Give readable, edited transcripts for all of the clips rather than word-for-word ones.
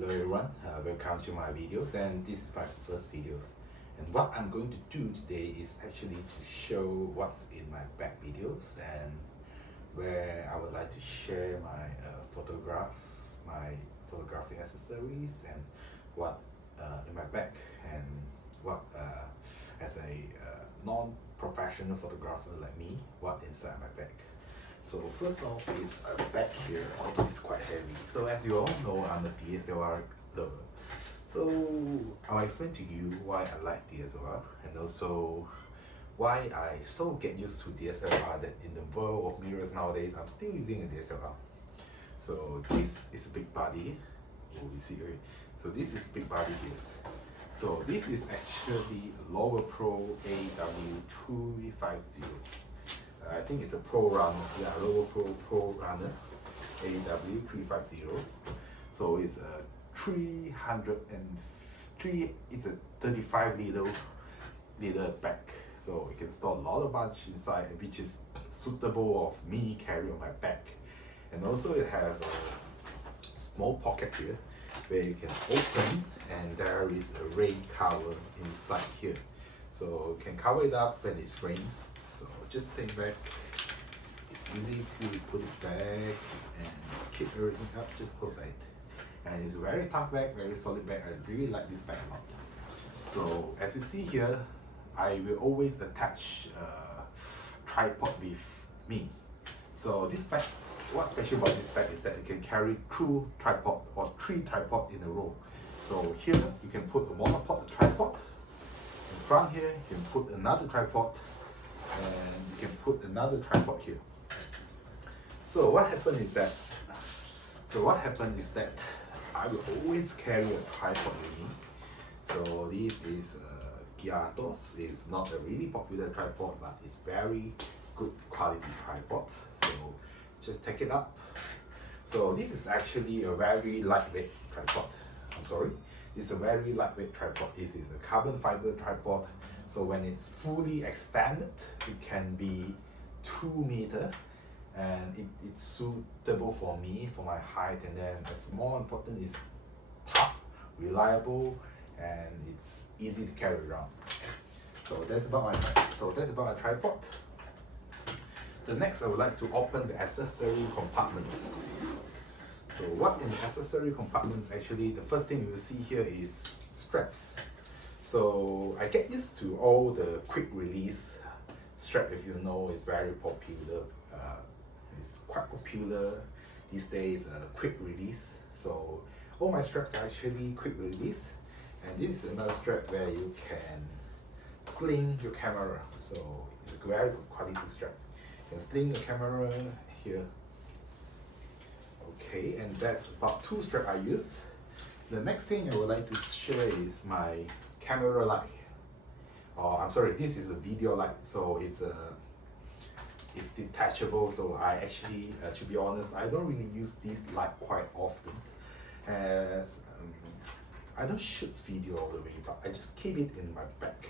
Hello everyone, welcome to my videos, and this is my first videos. And what I'm going to do today is actually to show what's in my back videos, and where I would like to share my my photographic accessories, and what in my bag, and what as a non-professional photographer like me, what inside my bag. So first off, it's a bag here, although it's quite heavy. So as you all know, I'm a DSLR lover. So I'll explain to you why I like DSLR, and also why I so get used to DSLR that in the world of mirrors nowadays, I'm still using a DSLR. So this is a big body. Oh, you see, right? So this is big body here. So this is actually a Lower Pro AW250. I think it's a Pro Runner, yeah, Lower Pro Runner AW350. So it's a 303. It's a 35 liter bag. So you can store a lot of bunch inside, which is suitable of me carry on my back. And also it have a small pocket here where you can open, and there is a rain cover inside here. So you can cover it up when it's rain. So just think back, it's easy to put it back and keep everything up just close like it. And it's a very tough bag, very solid bag. I really like this bag a lot. So as you see here, I will always attach a tripod with me. So this bag, what's special about this bag is that it can carry 2 tripod or 3 tripod in a row. So here you can put a monopod, a tripod. In front here you can put another tripod, and you can put another tripod here. So what happened is that I will always carry a tripod with me. So this is Giatos. It's not a really popular tripod, but it's very good quality tripod. So just take it up. So this is actually a very lightweight tripod. It's a very lightweight tripod. This is a carbon fiber tripod. So when it's fully extended, it can be 2 meters, and it's suitable for me, for my height. And then as more important, is tough, reliable, and it's easy to carry around. So that's about my tripod. So next, I would like to open the accessory compartments. So what in the accessory compartments, actually, the first thing you will see here is straps. So I get used to all the quick release strap. If you know, it's very popular. It's quite popular these days, quick release. So all my straps are actually quick release. And this is another strap where you can sling your camera. So it's a very good quality strap. You can sling your camera here. Okay, and that's about 2 straps I use. The next thing I would like to share is my camera light. This is a video light. So it's detachable. So I actually, to be honest, I don't really use this light quite often, as I don't shoot video all the way, but I just keep it in my bag.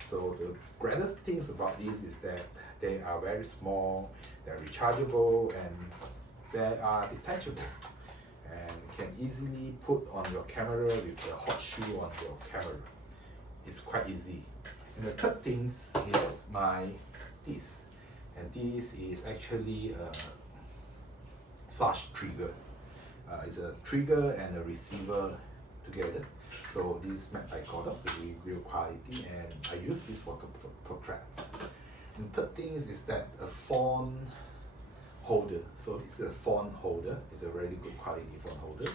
So the greatest things about this is that they are very small, they're rechargeable, and they are detachable, and you can easily put on your camera with the hot shoe on your camera. It's quite easy. And the third thing is this, and this is actually a flash trigger. It's a trigger and a receiver together. So this is made by Godox, the real quality, and I use this for portraits. And the third thing is that a phone holder. So this is a phone holder. It's a really good quality phone holder,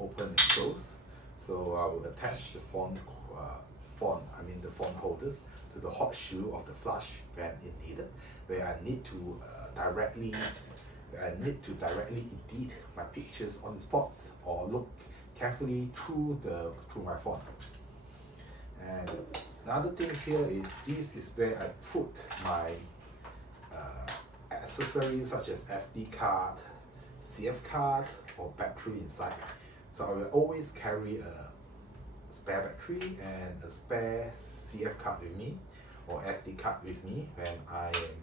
open and close. So I will attach the phone holders to the hot shoe of the flash when it needed, where I need to directly edit my pictures on the spot, or look carefully through my phone. And the other things here is, this is where I put my accessories such as SD card, CF card, or battery inside. So I will always carry a spare battery and a spare CF card with me, or SD card with me when I am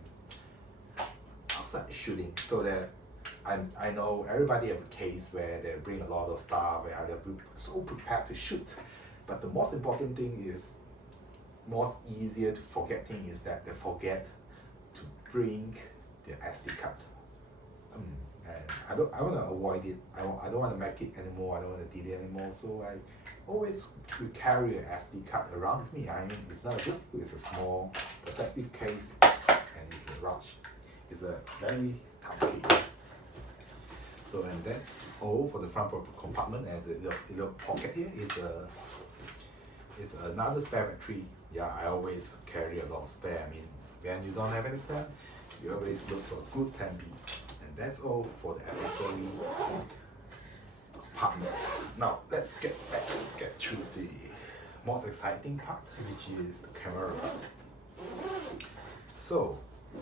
outside shooting, so that I know everybody have a case where they bring a lot of stuff and they're so prepared to shoot. But the most important thing is, most easier to forget thing is that they forget to bring the SD card. And I want to avoid it. I don't want to make it anymore. I don't want to delay anymore. So I always will carry an SD card around with me. I mean, it's not a big, it's a small protective case, and it's a rush. It's a very tough case. So, and that's all for the front compartment. And the little pocket here is another spare battery. Yeah, I always carry a lot of spare. I mean, when you don't have any plan, you always look for a good plan B. And that's all for the accessory compartment. Now let's get to the most exciting part, which is the camera part. So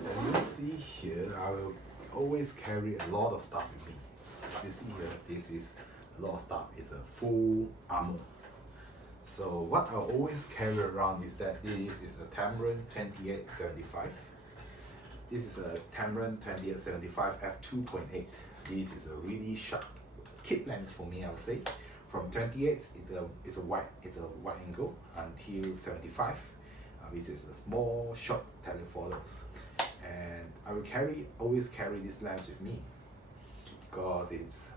as you see here, I will always carry a lot of stuff with me. As you see here, this is a lot of stuff. It's a full armor. So what I always carry around is that this is a Tamron 2875. This is a Tamron 2875 f2.8. This is a really sharp kit lens for me, I would say. From 28, it's a wide angle until 75, which is a small short telephotos. And I will always carry this lens with me because it's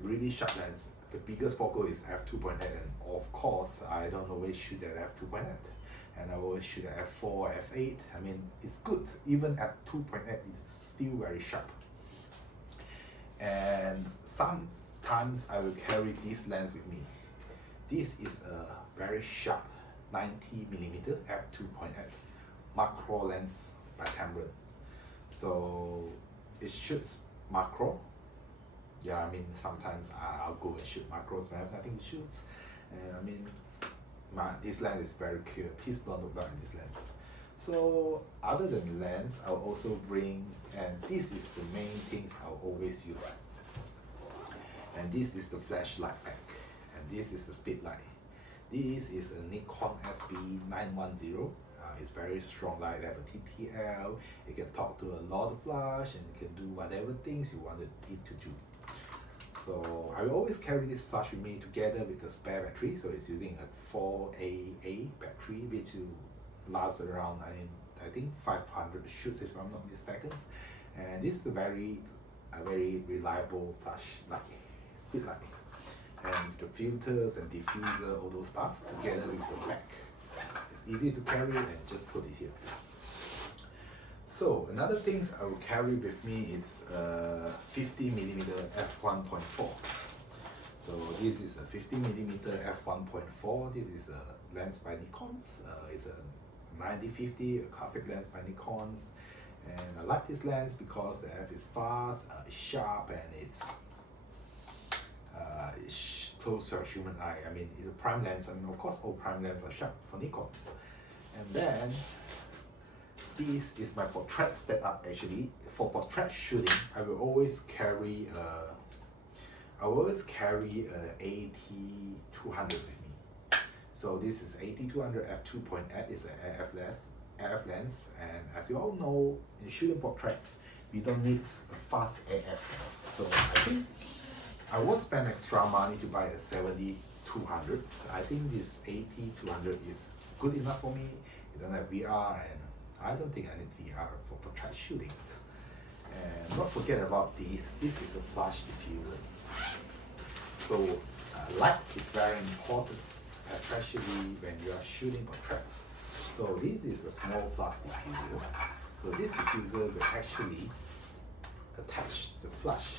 really sharp lens. The biggest focal is f2.8, and of course I don't always shoot at f2.8, and I always shoot at f4, f8. I mean, it's good. Even at 2.8, it's still very sharp. And sometimes I will carry this lens with me. This is a very sharp 90mm f2.8 macro lens by Tamron. So it shoots macro. Yeah, I mean, sometimes I'll go and shoot macros when I have nothing to shoot. And I mean, this lens is very clear. Please don't look down at this lens. So other than lens, I'll also bring, and this is the main things I'll always use. And this is the flashlight pack, and this is the speed light. This is a Nikon SB910. It's very strong light. They have a TTL. You can talk to a lot of flash, and you can do whatever things you wanted it to do. So I will always carry this flash with me together with the spare battery. So it's using a 4AA battery, which will last around, I think 500 shoots if I'm not mistaken. And this is a very reliable flash light, speed light. And the filters and diffuser, all those stuff together with the back. It's easy to carry and just put it here. So another things I will carry with me is 50mm f1.4. So this is a 50mm f1.4. This is a lens by Nikon. It's a 90-50, a classic lens by Nikon. And I like this lens because the f is fast, it's sharp, and it's close to a human eye. I mean, it's a prime lens, and of course all prime lenses are sharp for Nikon. And then this is my portrait setup. Actually, for portrait shooting, I will always carry a AT200 with me. So this is AT200 f2.8. It's an AF lens, and as you all know, in shooting portraits, we don't need a fast AF. So I think I won't spend extra money to buy a 70-200. I think this AT200 is good enough for me. You don't have VR, and I don't think I need VR for portrait shooting. And not forget about this. This is a flash diffuser. So light is very important, especially when you are shooting portraits. So this is a small flash diffuser. So this diffuser will actually attach the flash.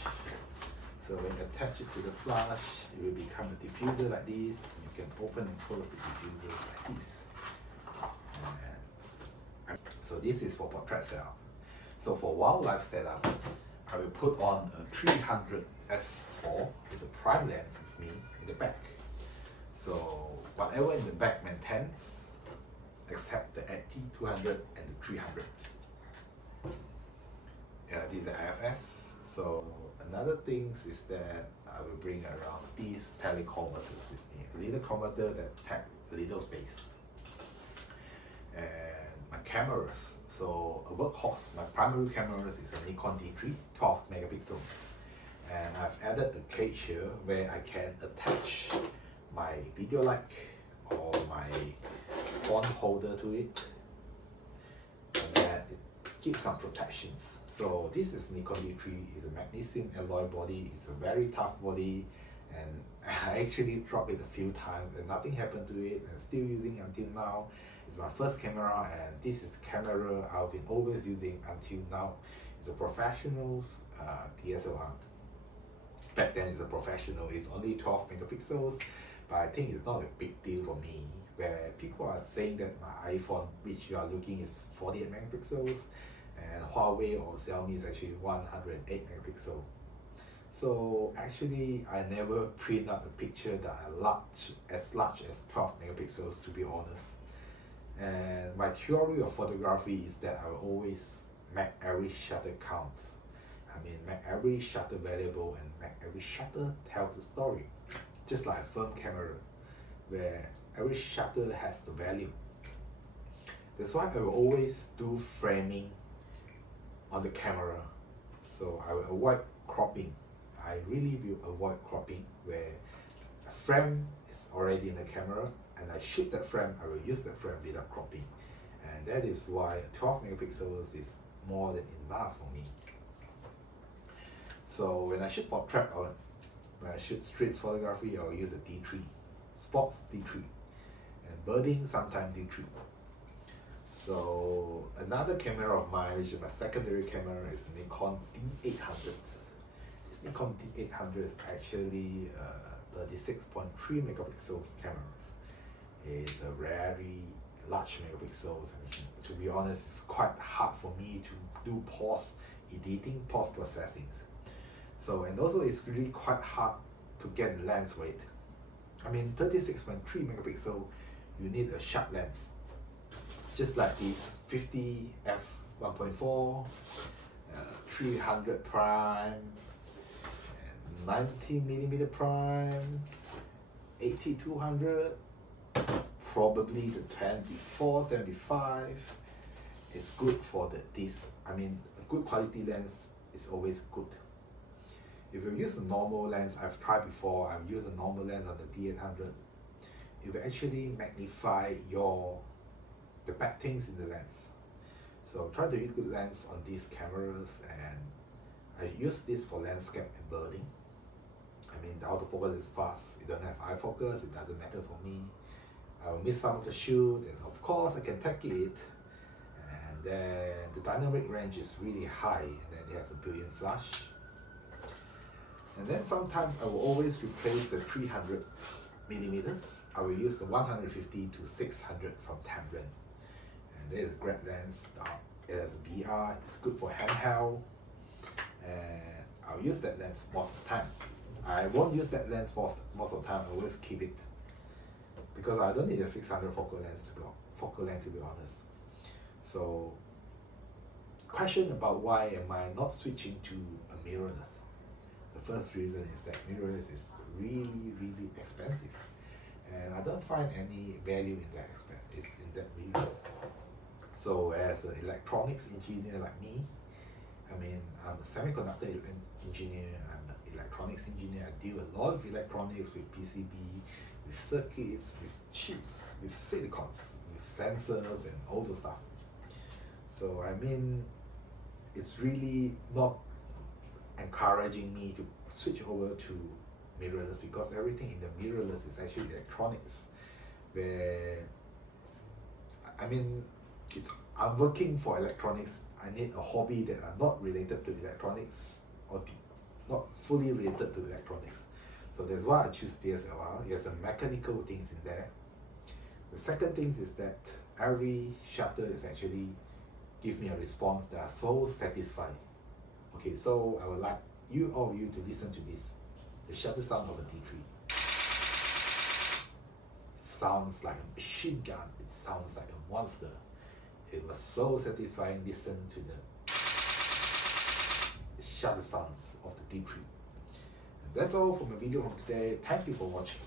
So when you attach it to the flash, it will become a diffuser like this. You can open and close the diffuser like this. And so this is for portrait setup. So for wildlife setup, I will put on a 300 f4. It's a prime lens with me in the back. So whatever in the back maintains, except the AT200 and the 300. Yeah, these are IFS. So another things is that I will bring around these teleconverters with me. A little converter that takes a little space. And my cameras. So a workhorse, my primary cameras is a Nikon D3, 12 megapixels. And I've added a cage here where I can attach my video light or my phone holder to it, and then it gives some protections. So this is Nikon D3, it's a magnesium alloy body, it's a very tough body, and I actually dropped it a few times and nothing happened to it, and still using until now. It's my first camera, and this is the camera I've been always using until now. It's a professional DSLR. Back then it's a professional, it's only 12 megapixels, but I think it's not a big deal for me, where people are saying that my iPhone, which you are looking, is 48 megapixels, and Huawei or Xiaomi is actually 108 megapixel. So actually I never print out a picture that are large as 12 megapixels, to be honest. And my theory of photography is that I will always make every shutter count. I mean, make every shutter valuable and make every shutter tell the story. Just like a film camera, where every shutter has the value. That's why I will always do framing on the camera. So I will avoid cropping. I really will avoid cropping, where a frame is already in the camera and I shoot that frame, I will use that frame without cropping. And that is why 12 megapixels is more than enough for me. So when I shoot portrait or when I shoot street photography, I'll use a D3, sports D3, and birding sometimes D3. So another camera of mine, which is my secondary camera, is Nikon D800. This Nikon D800 is actually 36.3 megapixels cameras. It's a very large megapixels. To be honest, it's quite hard for me to do post editing, post processing. So, and also it's really quite hard to get the lens weight. I mean, 36.3 megapixel, you need a sharp lens. Just like this 50 f1.4, 300 prime, and 90mm prime, 80-200, probably the 24-75 is good for this. I mean, a good quality lens is always good. If you use a normal lens, I've tried before, I've used a normal lens on the D800, it will actually magnify the bad things in the lens. So try to use good lens on these cameras, and I use this for landscape and birding. I mean, the autofocus is fast, you don't have eye focus, it doesn't matter for me. I will miss some of the shoot, and of course I can take it, and then the dynamic range is really high, and then it has a built-in flash. And then sometimes I will always replace the 300 millimeters. I will use the 150 to 600 from Tamron. And there is a great lens. It has a VR. It's good for handheld. And I'll use that lens most of the time. I won't use that lens most of the time. I always keep it because I don't need a 600 focal length to be honest. So, question about why am I not switching to a mirrorless? The first reason is that mirrorless is really, really expensive, and I don't find any value in that mirrorless. So as an electronics engineer like me, I mean, I'm a semiconductor engineer, I'm an electronics engineer, I deal a lot of electronics with PCB, with circuits, with chips, with silicons, with sensors and all the stuff. So I mean, it's really not encouraging me to switch over to mirrorless, because everything in the mirrorless is actually electronics, where I mean, I'm working for electronics. I need a hobby that are not related to electronics or not fully related to electronics. So that's why I choose DSLR. It has some mechanical things in there. The second thing is that every shutter is actually give me a response that are so satisfying. Okay, so I would like all of you to listen to this. The shutter sound of a D3. It sounds like a machine gun. It sounds like a monster. It was so satisfying to listen to the shutter sounds of the D3. And that's all for my video from today. Thank you for watching.